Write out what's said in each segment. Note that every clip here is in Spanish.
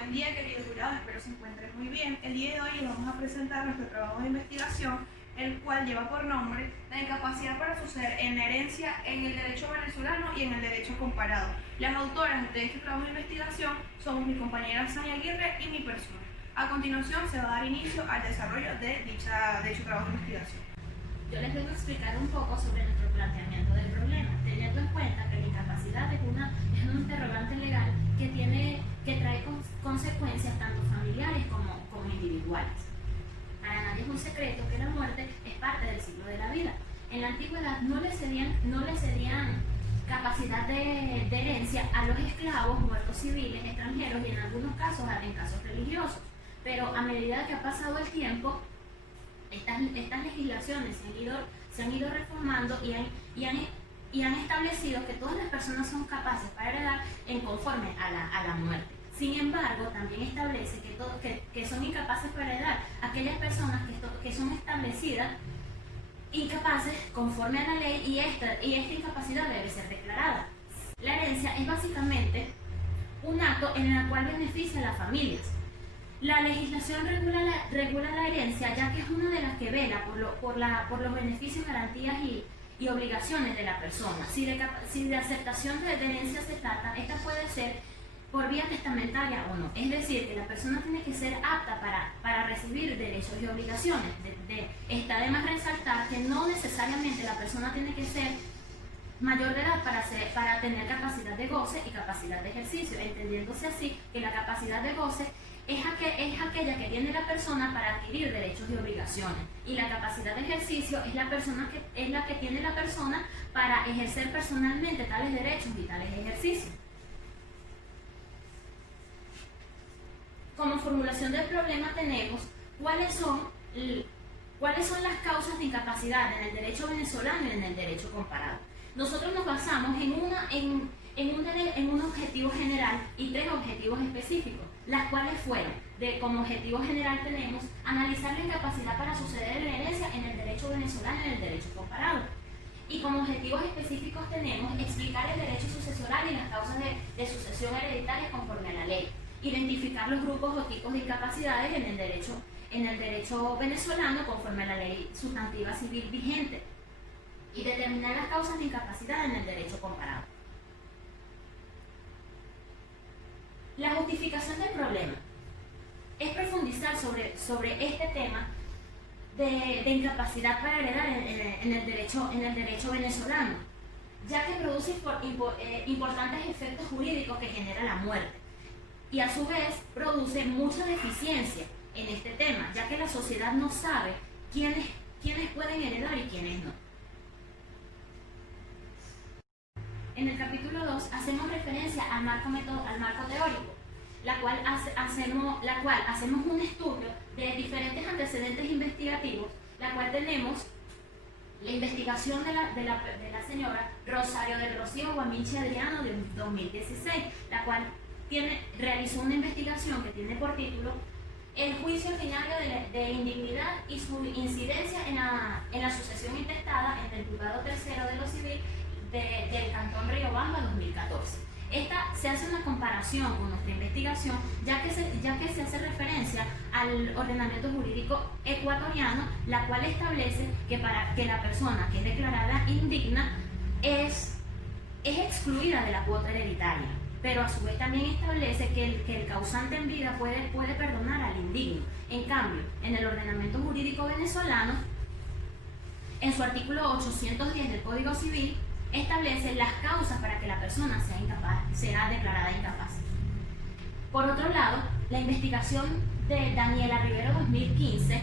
Buen día, queridos jurados, espero se encuentren muy bien. El día de hoy les vamos a presentar nuestro trabajo de investigación, el cual lleva por nombre La incapacidad para suceder en la herencia en el derecho venezolano y en el derecho comparado. Las autoras de este trabajo de investigación somos mi compañera Sania Aguirre y mi persona. A continuación se va a dar inicio al desarrollo de dicho trabajo de investigación. Yo les vengo a explicar un poco sobre nuestro planteamiento del problema, teniendo en cuenta que la incapacidad es un interrogante legal que trae consecuencias tanto familiares como individuales. Para nadie es un secreto que la muerte es parte del ciclo de la vida. En la antigüedad no le cedían capacidad de herencia a los esclavos, muertos civiles, extranjeros y en algunos casos, en casos religiosos. Pero a medida que ha pasado el tiempo, estas legislaciones se han ido reformando y han establecido que todas las personas son capaces para heredar en conforme a la muerte. Sin embargo, también establece que son incapaces para heredar aquellas personas que son establecidas incapaces conforme a la ley y esta incapacidad debe ser declarada. La herencia es básicamente un acto en el cual beneficia a las familias. La legislación regula la herencia, ya que es una de las que vela por los beneficios, garantías y obligaciones de la persona. Si de aceptación de herencia se trata, esta puede ser por vía testamentaria o no. Es decir, que la persona tiene que ser apta para recibir derechos y obligaciones. Está de más resaltar que no necesariamente la persona tiene que ser mayor de edad para tener capacidad de goce y capacidad de ejercicio, entendiéndose así que la capacidad de goce es aquella que tiene la persona para adquirir derechos y obligaciones, y la capacidad de ejercicio es la que tiene la persona para ejercer personalmente tales derechos y tales ejercicios. Como formulación del problema tenemos cuáles son las causas de incapacidad en el derecho venezolano y en el derecho comparado. Nosotros nos basamos en un objetivo general y tres objetivos específicos, las cuales fueron, como objetivo general tenemos analizar la incapacidad para suceder en la herencia en el derecho venezolano y en el derecho comparado. Y como objetivos específicos tenemos explicar el derecho sucesoral y las causas de sucesión hereditaria conforme a la ley, identificar los grupos o tipos de incapacidades en el derecho venezolano conforme a la ley sustantiva civil vigente, y determinar las causas de incapacidad en el derecho comparado. La justificación del problema es profundizar sobre este tema de incapacidad para heredar en el derecho venezolano, ya que produce importantes efectos jurídicos que genera la muerte, y a su vez produce mucha deficiencia en este tema, ya que la sociedad no sabe quiénes pueden heredar y quiénes no. En el capítulo 2 hacemos referencia al marco teórico, la cual hacemos un estudio de diferentes antecedentes investigativos, la cual tenemos la investigación de la señora Rosario del Rocío Guamiche Adriano de 2016, la cual realizó una investigación que tiene por título El juicio ordinario de indignidad y su incidencia en la sucesión intestada entre el juzgado tercero de lo civil del Cantón Riobamba 2014. Esta se hace una comparación con nuestra investigación, ya que se hace referencia al ordenamiento jurídico ecuatoriano, la cual establece que para que la persona que es declarada indigna es excluida de la cuota hereditaria, pero a su vez también establece que el causante en vida puede perdonar al indigno. En cambio, en el ordenamiento jurídico venezolano, en su artículo 810 del Código Civil, establece las causas para que la persona sea declarada incapaz. Por otro lado, la investigación de Daniela Rivero 2015,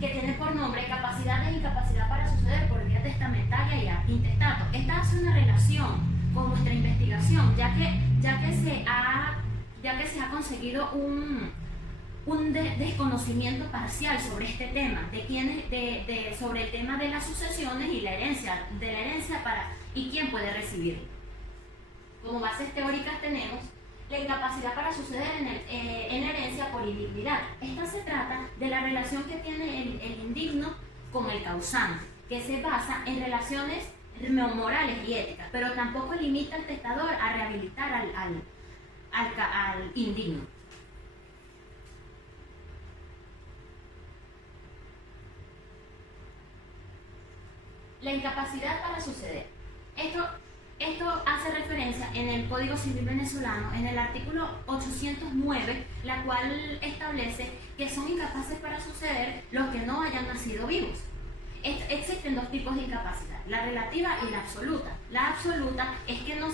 que tiene por nombre Capacidad e incapacidad para suceder por vía testamentaria y intestato. Esta hace una relación con nuestra investigación, ya que se ha conseguido un desconocimiento parcial sobre este tema, sobre el tema de las sucesiones y la herencia, y quién puede recibir. Como bases teóricas tenemos la incapacidad para suceder en la herencia por indignidad. Esta se trata de la relación que tiene el indigno con el causante, que se basa en relaciones morales y éticas, pero tampoco limita al testador a rehabilitar al indigno. La incapacidad para suceder. Esto hace referencia en el Código Civil venezolano, en el artículo 809, la cual establece que son incapaces para suceder los que no hayan nacido vivos. Existen dos tipos de incapacidad, la relativa y la absoluta. La absoluta es que no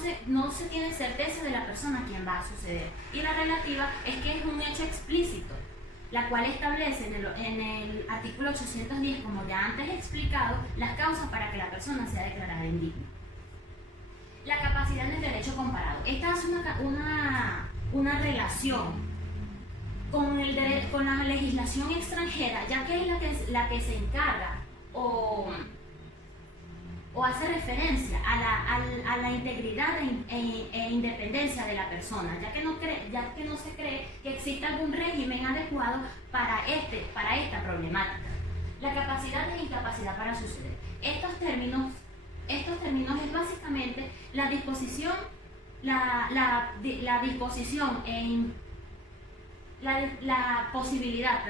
se tiene certeza de la persona a quien va a suceder. Y la relativa es que es un hecho explícito, la cual establece en el artículo 810, como ya antes he explicado, las causas para que la persona sea declarada indigna. La capacidad en el derecho comparado. Esta es una relación con la legislación extranjera, ya que es la que se encarga o hace referencia a la integridad e independencia de la persona, ya que no se cree que exista algún régimen adecuado para esta problemática. La capacidad e incapacidad para suceder. Estos términos es básicamente la disposición la posibilidad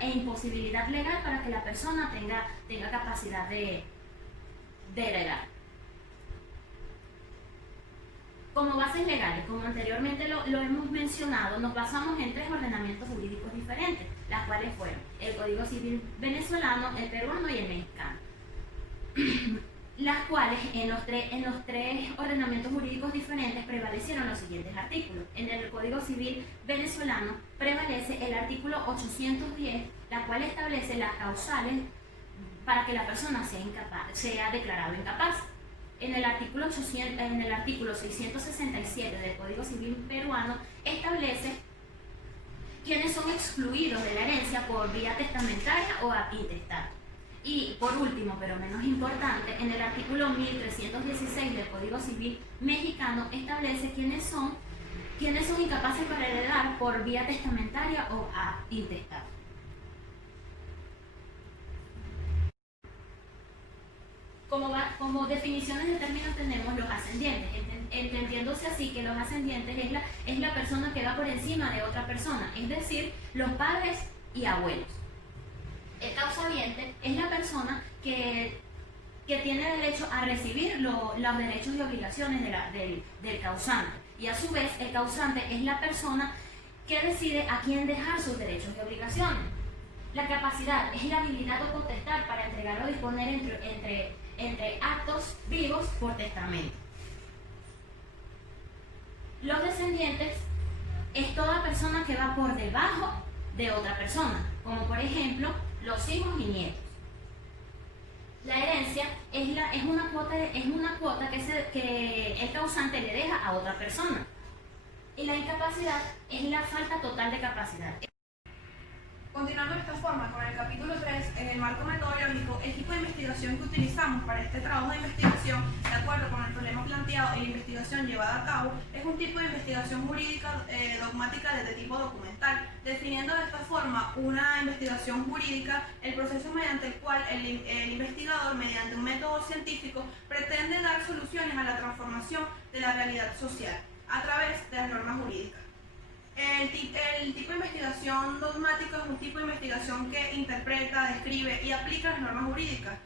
e imposibilidad legal para que la persona tenga capacidad de heredar. Como bases legales, como anteriormente lo hemos mencionado, nos basamos en 3 ordenamientos jurídicos diferentes, las cuales fueron el Código Civil venezolano, el peruano y el mexicano. Las cuales en los tres ordenamientos jurídicos diferentes prevalecieron los siguientes artículos. En el Código Civil venezolano prevalece el artículo 810, la cual establece las causales para que la persona sea declarado incapaz. En el artículo 667 del Código Civil peruano establece quiénes son excluidos de la herencia por vía testamentaria o intestada. Y por último, pero menos importante, en el artículo 1316 del Código Civil mexicano establece quiénes son incapaces para heredar por vía testamentaria o intestada. Como definiciones de términos tenemos los ascendientes, entendiéndose así que los ascendientes es la persona que va por encima de otra persona, es decir, los padres y abuelos. El causaviente es la persona que tiene derecho a recibir los derechos y obligaciones del causante. Y a su vez, el causante es la persona que decide a quién dejar sus derechos y obligaciones. La capacidad es la habilidad o potestad para entregar o disponer entre actos vivos por testamento. Los descendientes es toda persona que va por debajo de otra persona, como por ejemplo los hijos y nietos. La herencia es una cuota que el causante le deja a otra persona. Y la incapacidad es la falta total de capacidad. Continuando de esta forma, con el capítulo 3, en el marco metodológico, el tipo de investigación que utilizamos para este trabajo de investigación, de acuerdo con el problema planteado y la investigación llevada a cabo, es un tipo de investigación jurídica dogmática de tipo documental, definiendo de esta forma una investigación jurídica, el proceso mediante el cual el investigador, mediante un método científico, pretende dar soluciones a la transformación de la realidad social a través de las normas jurídicas. El tipo de investigación dogmática es un tipo de investigación que interpreta, describe y aplica las normas jurídicas.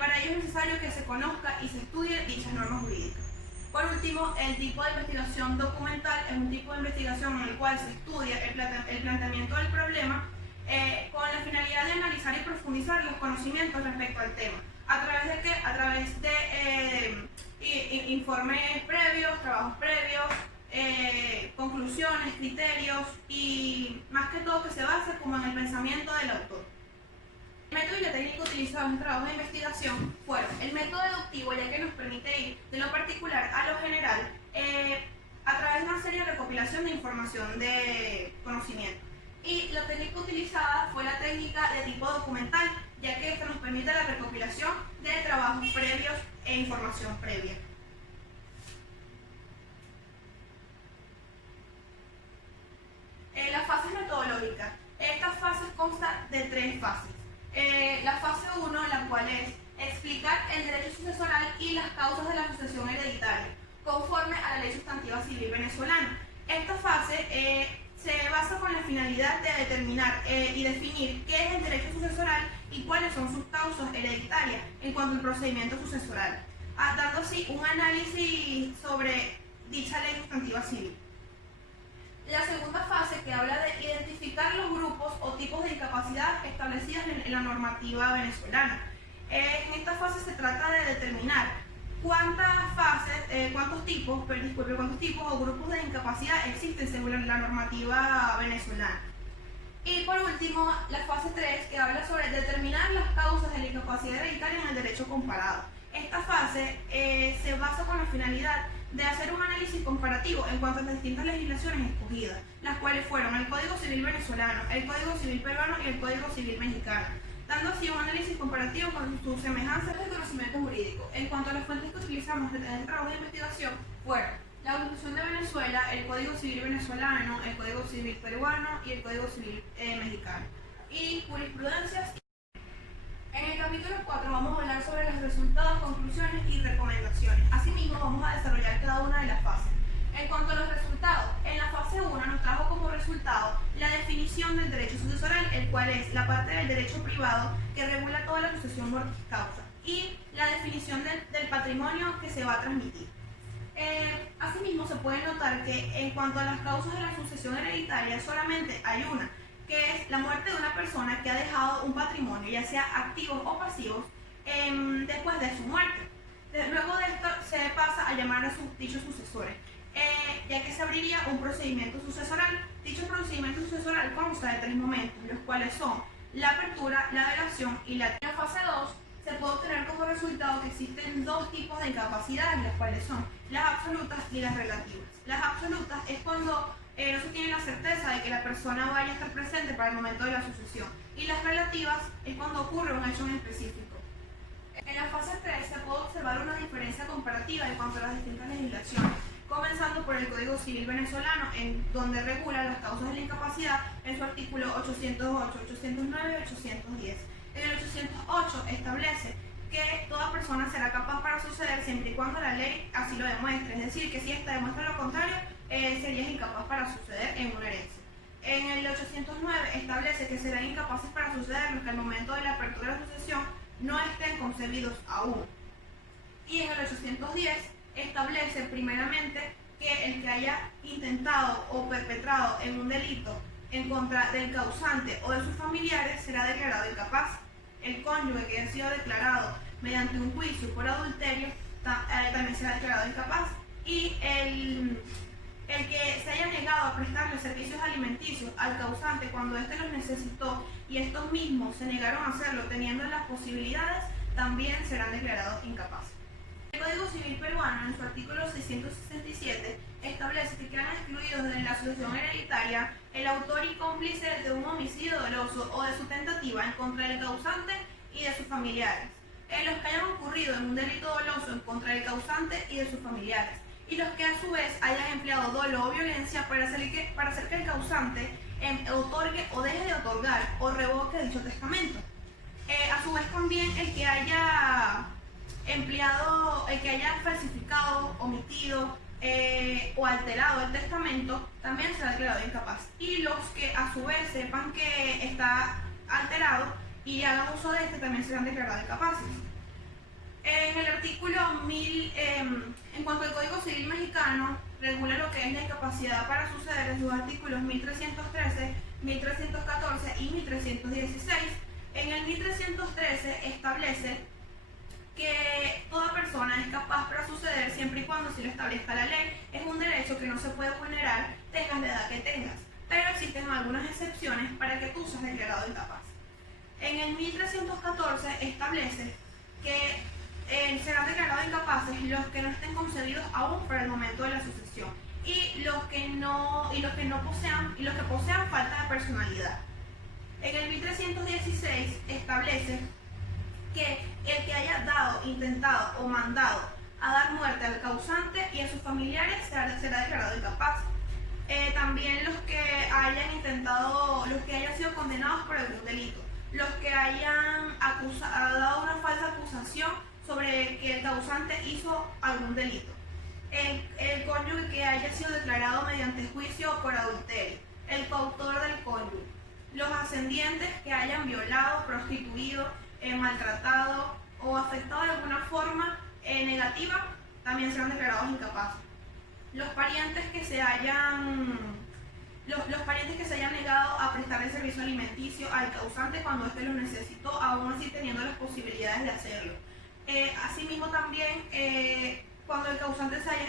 Para ello es necesario que se conozca y se estudie dichas normas jurídicas. Por último, el tipo de investigación documental es un tipo de investigación en el cual se estudia el planteamiento del problema con la finalidad de analizar y profundizar los conocimientos respecto al tema. ¿A través de qué? A través de informes previos, trabajos previos, conclusiones, criterios y más que todo que se base como en el pensamiento del autor. El método y la técnica utilizados en el trabajo de investigación fueron el método deductivo, ya que nos permite ir de lo particular a lo general a través de una serie de recopilación de información de conocimiento. Y la técnica utilizada fue la técnica de tipo documental, ya que esta nos permite la recopilación de trabajos previos e información previa. Las fases metodológicas. Estas fases constan de 3 fases. La fase 1, la cual es explicar el derecho sucesoral y las causas de la sucesión hereditaria. conforme a la Ley Sustantiva Civil venezolana. Esta fase se basa con la finalidad de determinar y definir qué es el derecho sucesoral y cuáles son sus causas hereditarias en cuanto al procedimiento sucesoral, dando así un análisis sobre dicha Ley Sustantiva Civil. La segunda fase, que habla de identificar los grupos o tipos de discapacidad establecidas en la normativa venezolana. En esta fase se trata de determinar cuántos tipos o grupos de discapacidad existen según la normativa venezolana. Y por último, la fase 3, que habla sobre determinar las causas de la discapacidad hereditaria en el derecho comparado. Esta fase se basa con la finalidad de hacer un análisis comparativo en cuanto a las distintas legislaciones escogidas, las cuales fueron el Código Civil venezolano, el Código Civil peruano y el Código Civil mexicano, dando así un análisis comparativo con sus semejanzas de conocimiento jurídico. En cuanto a las fuentes que utilizamos en el trabajo de investigación, fueron la Constitución de Venezuela, el Código Civil venezolano, el Código Civil peruano y el Código Civil mexicano, y jurisprudencias. En el capítulo 4 vamos a hablar sobre los resultados, conclusiones y recomendaciones. Asimismo, vamos a desarrollar cada una de las fases. En cuanto a los resultados, en la fase 1 nos trajo como resultado la definición del derecho sucesoral, el cual es la parte del derecho privado que regula toda la sucesión mortis causa, y la definición del patrimonio que se va a transmitir. Asimismo, se puede notar que en cuanto a las causas de la sucesión hereditaria, solamente hay una, que es la muerte de una persona que ha dejado un patrimonio, ya sea activos o pasivos, después de su muerte. Luego de esto se pasa a llamar a sus dichos sucesores, ya que se abriría un procedimiento sucesoral. Dicho procedimiento sucesoral consta de 3 momentos, los cuales son la apertura, la delación y la... En la fase 2 se puede obtener como resultado que existen 2 tipos de incapacidades, las cuales son las absolutas y las relativas. Las absolutas es cuando no se tiene la certeza de que la persona vaya a estar presente para el momento de la sucesión, y las relativas es cuando ocurre un hecho en específico. En la fase 3 se puede observar una diferencia comparativa en cuanto a las distintas legislaciones, comenzando por el Código Civil venezolano, en donde regula las causas de la incapacidad en su artículo 808, 809 y 810. En el 808 establece que toda persona será capaz para suceder siempre y cuando la ley así lo demuestre, es decir, que si esta demuestra lo contrario, serías incapaz para suceder en una herencia. En el 809 establece que serán incapaces para suceder los que al momento de la apertura de la sucesión no estén concebidos aún. Y en el 810 establece primeramente que el que haya intentado o perpetrado en un delito en contra del causante o de sus familiares será declarado incapaz. El cónyuge que haya sido declarado mediante un juicio por adulterio también será declarado incapaz. Y el que se haya negado a prestarle servicios alimenticios al causante cuando éste los necesitó y estos mismos se negaron a hacerlo teniendo las posibilidades, también serán declarados incapaces. El Código Civil peruano, en su artículo 667, establece que quedan excluidos de la sucesión hereditaria el autor y cómplice de un homicidio doloso o de su tentativa en contra del causante y de sus familiares, los que hayan ocurrido en un delito doloso en contra del causante y de sus familiares, y los que a su vez hayan empleado dolo o violencia para hacer que el causante otorgue o deje de otorgar o revoque dicho testamento. A su vez también el que haya falsificado, omitido o alterado el testamento también será declarado incapaz. Y los que a su vez sepan que está alterado y hagan uso de este también serán declarados incapaces. En el artículo 1000, en cuanto al Código Civil mexicano, regula lo que es la incapacidad para suceder en sus artículos 1313, 1314 y 1316. En el 1313 establece que toda persona es capaz para suceder siempre y cuando si lo establezca la ley. Es un derecho que no se puede vulnerar, tengas la edad que tengas, pero existen algunas excepciones para que tú seas declarado incapaz. En el 1314 establece que serán declarados incapaces los que no estén concebidos aún para el momento de la sucesión y los que posean falta de personalidad. En el 1316 establece que el que haya dado, intentado o mandado a dar muerte al causante y a sus familiares será declarado incapaz. También los que hayan sido condenados por algún delito, los que hayan dado una falsa acusación sobre que el causante hizo algún delito. el cónyuge que haya sido declarado mediante juicio por adulterio, el coautor del cónyuge, los ascendientes que hayan violado, prostituido, maltratado o afectado de alguna forma negativa, también serán declarados incapaces. Los parientes que se hayan negado a prestar el servicio alimenticio al causante cuando éste lo necesitó, aún así teniendo las posibilidades de hacerlo. Asimismo también, cuando el causante se haya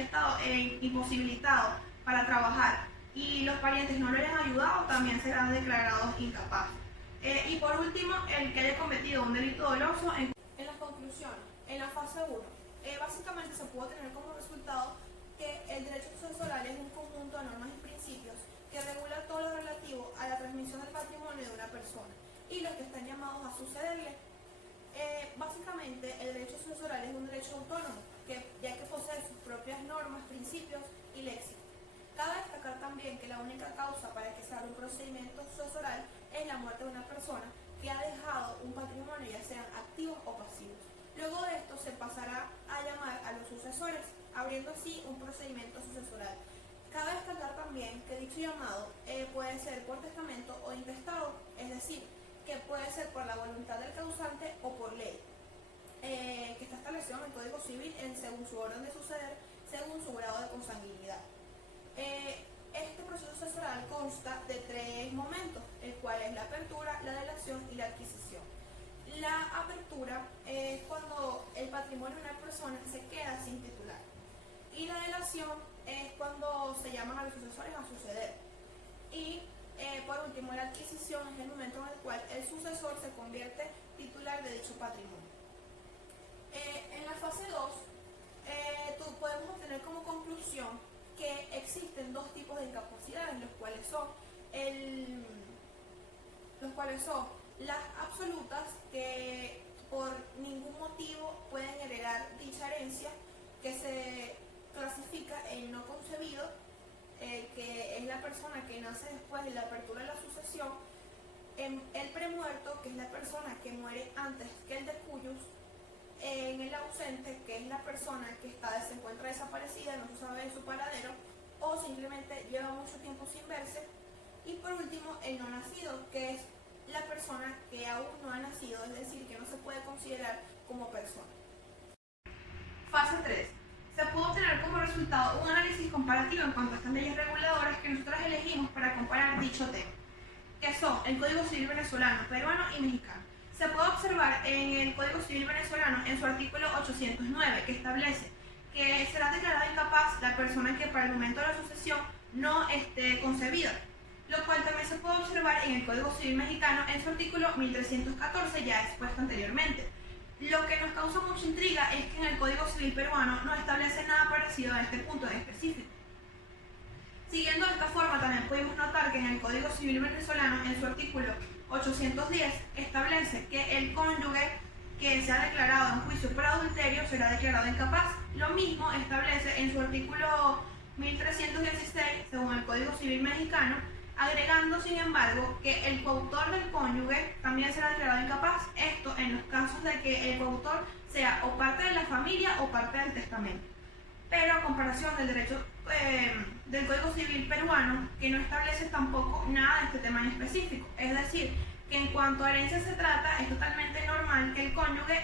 estado imposibilitado para trabajar y los parientes no lo hayan ayudado, también serán declarados incapaces. Y por último, el que haya cometido un delito doloso. En la conclusión, en la fase 1, básicamente se puede tener como resultado que el derecho sucesoral es un conjunto de normas y principios que regula todo lo relativo a la transmisión del patrimonio de una persona y los que están llamados a sucederle. Básicamente, el derecho sucesoral es un derecho autónomo, ya que posee sus propias normas, principios y léxico. Cabe destacar también que la única causa para que se haga un procedimiento sucesoral es la muerte de una persona que ha dejado un patrimonio, ya sean activos o pasivos. Luego de esto se pasará a llamar a los sucesores, abriendo así un procedimiento sucesoral. Cabe destacar también que dicho llamado puede ser por testamento o intestado, es decir, que puede ser por la voluntad del causante o por ley, que está establecido en el Código Civil según su orden de suceder, según su grado de consanguinidad. Este proceso sucesoral consta de 3 momentos, el cual es la apertura, la delación y la adquisición. La apertura es cuando el patrimonio de una persona se queda sin titular. Y la delación es cuando se llaman a los sucesores a suceder. Y por último, la adquisición es el momento en el cual el sucesor se convierte titular de dicho patrimonio. En la fase 2, podemos obtener como conclusión que existen 2 tipos de incapacidades, los cuales son las absolutas, que por ningún motivo pueden heredar dicha herencia, que se clasifica en no concebido, que es la persona que nace después de la apertura de la sucesión, en el premuerto, que es la persona que muere antes que el de cuyos, en el ausente, que es la persona que se encuentra desaparecida, no se sabe de su paradero, o simplemente lleva mucho tiempo sin verse. Y por último, el no nacido, que es la persona que aún no ha nacido, es decir, que no se puede considerar como persona. Fase 3. Se pudo obtener como resultado un análisis comparativo en cuanto a estas leyes reguladoras que nosotros elegimos para comparar dicho tema, que son el Código Civil venezolano, peruano y mexicano. Se puede observar en el Código Civil venezolano, en su artículo 809, que establece que será declarada incapaz la persona que para el momento de la sucesión no esté concebida, lo cual también se puede observar en el Código Civil mexicano, en su artículo 1314, ya expuesto anteriormente. Lo que nos causa mucha intriga es que en el Código Civil peruano no establece nada parecido a este punto en específico. Siguiendo de esta forma, también pudimos notar que en el Código Civil venezolano, en su artículo 810, establece que el cónyuge que sea declarado en juicio por adulterio será declarado incapaz. Lo mismo establece en su artículo 1316, según el Código Civil mexicano, agregando, sin embargo, que el coautor del cónyuge también será declarado incapaz, esto en los casos de que el coautor sea o parte de la familia o parte del testamento. Pero a comparación del derecho del Código Civil peruano, que no establece tampoco nada de este tema en específico, es decir, que en cuanto a herencia se trata, es totalmente normal que el cónyuge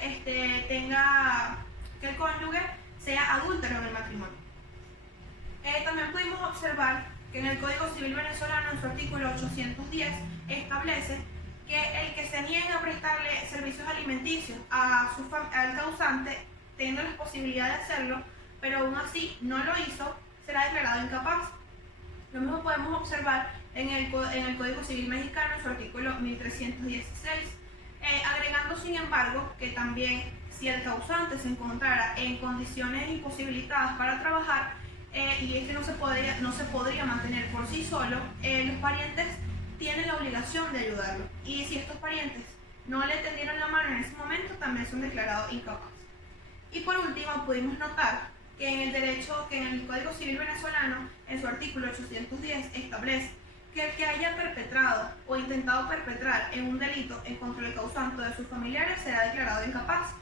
sea adúltero en el matrimonio. También pudimos observar que en el Código Civil venezolano, en su artículo 810, establece que el que se niegue a prestarle servicios alimenticios al causante, teniendo la posibilidad de hacerlo, pero aún así no lo hizo, será declarado incapaz. Lo mismo podemos observar en el Código Civil mexicano, en su artículo 1316, agregando, sin embargo, que también si el causante se encontrara en condiciones imposibilitadas para trabajar, y es que no se podría mantener por sí solo, los parientes tienen la obligación de ayudarlo. Y si estos parientes no le tendieron la mano en ese momento, también son declarados incapaces. Y por último, pudimos notar que en el Código Civil venezolano, en su artículo 810, establece que el que haya perpetrado o intentado perpetrar en un delito en contra del causante o de sus familiares será declarado incapaz.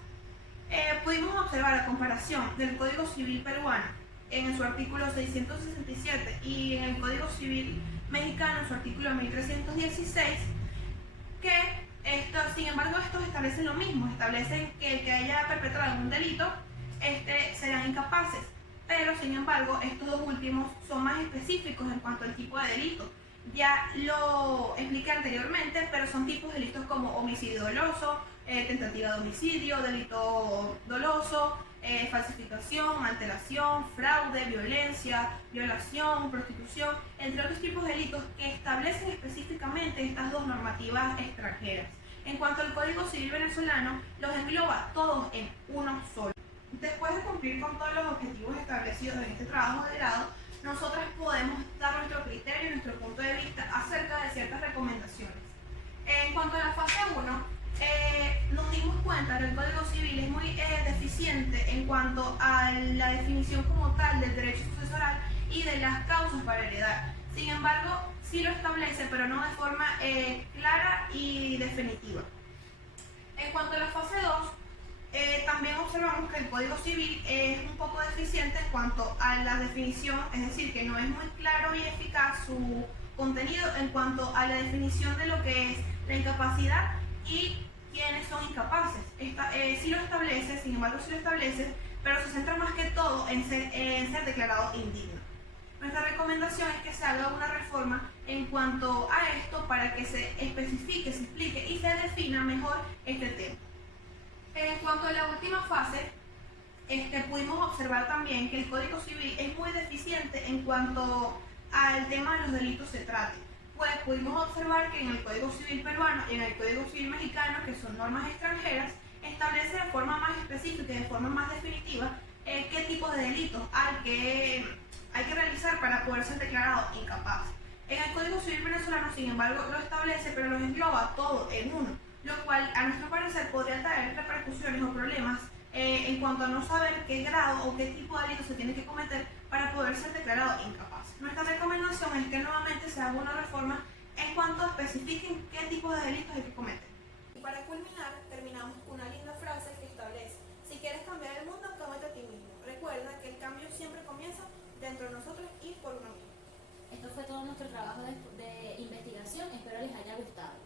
Pudimos observar la comparación del Código Civil peruano en su artículo 667 y en el Código Civil mexicano en su artículo 1316, que sin embargo estos establecen lo mismo, establecen que el que haya perpetrado un delito serán incapaces, pero sin embargo estos dos últimos son más específicos en cuanto al tipo de delito. Ya lo expliqué anteriormente, pero son tipos de delitos como homicidio doloso, tentativa de homicidio, delito doloso, falsificación, alteración, fraude, violencia, violación, prostitución, entre otros tipos de delitos que establecen específicamente estas dos normativas extranjeras. En cuanto al Código Civil venezolano, los engloba todos en uno solo. Después de cumplir con todos los objetivos establecidos en este trabajo de grado, nosotras podemos dar nuestro criterio y nuestro punto de vista acerca de ciertas recomendaciones. En cuanto a la fase 1, nos dimos cuenta que el Código Civil es muy deficiente en cuanto a la definición como tal del derecho sucesoral y de las causas para heredar. Sin embargo, sí lo establece, pero no de forma clara y definitiva. En cuanto a la fase 2, también observamos que el Código Civil es un poco deficiente en cuanto a la definición, es decir, que no es muy claro y eficaz su contenido en cuanto a la definición de lo que es la incapacidad y quiénes son incapaces. Sí lo establece, sin embargo sí lo establece, pero se centra más que todo en ser declarado indigno. Nuestra recomendación es que se haga una reforma en cuanto a esto para que se especifique, se explique y se defina mejor este tema. En cuanto a la última fase, pudimos observar también que el Código Civil es muy deficiente en cuanto al tema de los delitos se trate. Pues pudimos observar que en el Código Civil peruano y en el Código Civil mexicano, que son normas extranjeras, establece de forma más específica y de forma más definitiva qué tipos de delitos hay que realizar para poder ser declarado incapaz. En el Código Civil venezolano, sin embargo, lo establece, pero los engloba todo en uno, lo cual a nuestro parecer podría traer repercusiones o problemas en cuanto a no saber qué grado o qué tipo de delito se tiene que cometer para poder ser declarado incapaz. Nuestra recomendación es que nuevamente se haga una reforma en cuanto a especifiquen qué tipo de delitos hay que cometer. Y para culminar, terminamos con una linda frase que establece: si quieres cambiar el mundo, cámbiate a ti mismo. Recuerda que el cambio siempre comienza dentro de nosotros y por uno mismo. Esto fue todo nuestro trabajo de investigación, espero les haya gustado.